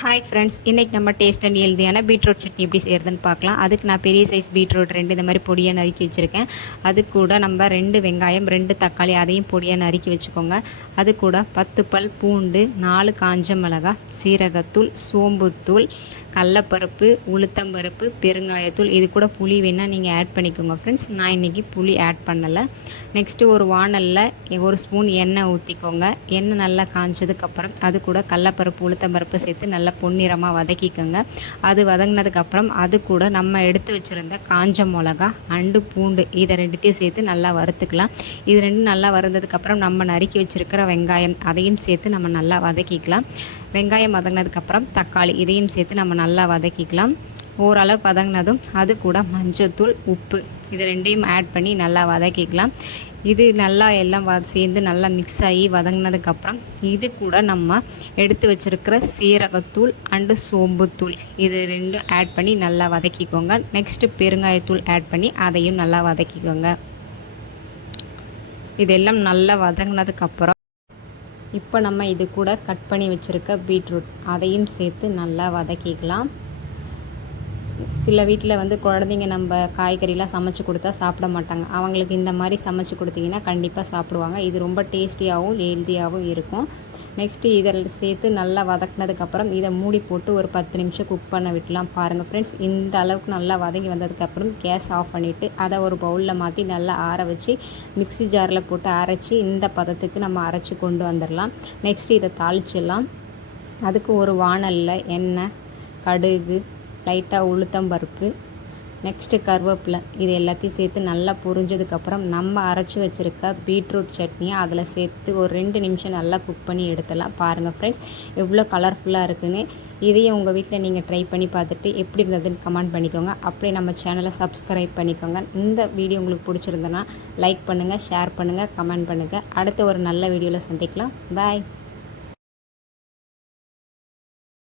Hi friends இன்றைக்கி நம்ம taste and ஹெல்தியான பீட்ரூட் சட்னி எப்படி செய்கிறதுன்னு பார்க்கலாம். அதுக்கு நான் பெரிய சைஸ் பீட்ரூட் ரெண்டு இந்த மாதிரி பொடியாக நறுக்கி வச்சுருக்கேன். அது கூட நம்ம ரெண்டு வெங்காயம் ரெண்டு தக்காளி அதையும் பொடியாக நறுக்கி வச்சுக்கோங்க. அது கூட பத்து பல் பூண்டு நாலு காஞ்ச மிளகாய் சீரகத்தூள் சோம்புத்தூள் கடலப்பருப்பு உளுத்தம்பருப்பு பெருங்காயத்தூள். இது கூட புளி வேணால் நீங்கள் ஆட் பண்ணிக்கோங்க ஃப்ரெண்ட்ஸ் நான் இன்றைக்கி புளி ஆட் பண்ணலை. நெக்ஸ்ட்டு ஒரு வானலில் ஒரு ஸ்பூன் எண்ணெய் ஊற்றிக்கோங்க எண்ணெய் நல்லா காஞ்சதுக்கப்புறம் அது கூட கடலப்பருப்பு உளுத்தம்பருப்பு சேர்த்து நல்லா பொன்னிறமாக வதக்கிக்கோங்க. அது வதங்கினதுக்கப்புறம் அது கூட நம்ம எடுத்து வச்சுருந்த காஞ்ச மிளகா அண்டு பூண்டு இதை ரெண்டுத்தையும் சேர்த்து நல்லா வறுத்துக்கலாம். இது ரெண்டும் நல்லா வறுந்ததுக்கப்புறம் நம்ம நறுக்கி வச்சுருக்கிற வெங்காயம் அதையும் சேர்த்து நம்ம நல்லா வதக்கிக்கலாம். வெங்காயம் வதங்கினதுக்கப்புறம் தக்காளி இதையும் சேர்த்து நம்ம நல்லா வதக்கிக்கலாம். ஓரளவு வதங்கினதும் அது கூட மஞ்சத்தூள் உப்பு இது ரெண்டையும் ஆட் பண்ணி நல்லா வதக்கிக்கலாம். இது நல்லா எல்லாம் வ சேர்ந்து நல்லா மிக்ஸ் ஆகி வதங்கினதுக்கப்புறம் இது கூட நம்ம எடுத்து வச்சுருக்கிற சீரகத்தூள் அண்டு சோம்புத்தூள். இது ரெண்டும் ஆட் பண்ணி நல்லா வதக்கிக்கோங்க. நெக்ஸ்ட்டு பெருங்காயத்தூள் ஆட் பண்ணி அதையும் நல்லா வதக்கிக்கோங்க. இதெல்லாம் நல்லா வதங்கினதுக்கப்புறம் இப்போ நம்ம இது கூட கட் பண்ணி வச்சுருக்க பீட்ரூட் அதையும் சேர்த்து நல்லா வதக்கிக்கலாம். சில வீட்டில் வந்து குழந்தைங்க நம்ம காய்கறிலாம் சமைச்சு கொடுத்தா சாப்பிட மாட்டாங்க. அவங்களுக்கு இந்த மாதிரி சமைச்சு கொடுத்தீங்கன்னா கண்டிப்பாக சாப்பிடுவாங்க. இது ரொம்ப டேஸ்டியாகவும் ஹெல்த்தியாகவும் இருக்கும். நெக்ஸ்ட்டு இதில் சேர்த்து நல்லா வதக்கினதுக்கப்புறம் இதை மூடி போட்டு ஒரு பத்து நிமிஷம் குக் பண்ண விடலாம் பாருங்கள் ஃப்ரெண்ட்ஸ் இந்த அளவுக்கு நல்லா வதங்கி வந்ததுக்கப்புறம் கேஸ் ஆஃப் பண்ணிவிட்டு அதை ஒரு பவுலில் மாற்றி நல்லா ஆற வச்சு மிக்சி ஜாரில் போட்டு அரைச்சி இந்த பதத்துக்கு நம்ம அரைச்சி கொண்டு வந்துடலாம் நெக்ஸ்ட்டு இதை தாளிச்சிடலாம். அதுக்கு ஒரு வானலில் எண்ணெய் கடுகு லைட்டாக உளுத்தம் பருப்பு நெக்ஸ்ட்டு கருவேப்பிலை. இது எல்லாத்தையும் சேர்த்து நல்லா புரிஞ்சதுக்கப்புறம் நம்ம அரைச்சி வச்சுருக்க பீட்ரூட் சட்னியை அதில் சேர்த்து ஒரு ரெண்டு நிமிஷம் நல்லா குக் பண்ணி எடுத்துடலாம். பாருங்கள் ஃப்ரெண்ட்ஸ் எவ்வளோ கலர்ஃபுல்லாக இருக்குன்னு. இதையும் உங்கள் வீட்டில் நீங்கள் ட்ரை பண்ணி பார்த்துட்டு எப்படி இருந்ததுன்னு கமெண்ட் பண்ணிக்கோங்க. அப்படியே நம்ம சேனலை சப்ஸ்கிரைப் பண்ணிக்கோங்க. இந்த வீடியோ உங்களுக்கு பிடிச்சிருந்தனா லைக் பண்ணுங்கள் ஷேர் பண்ணுங்கள் கமெண்ட் பண்ணுங்கள் அடுத்த ஒரு நல்ல வீடியோவில் சந்திக்கலாம். பாய்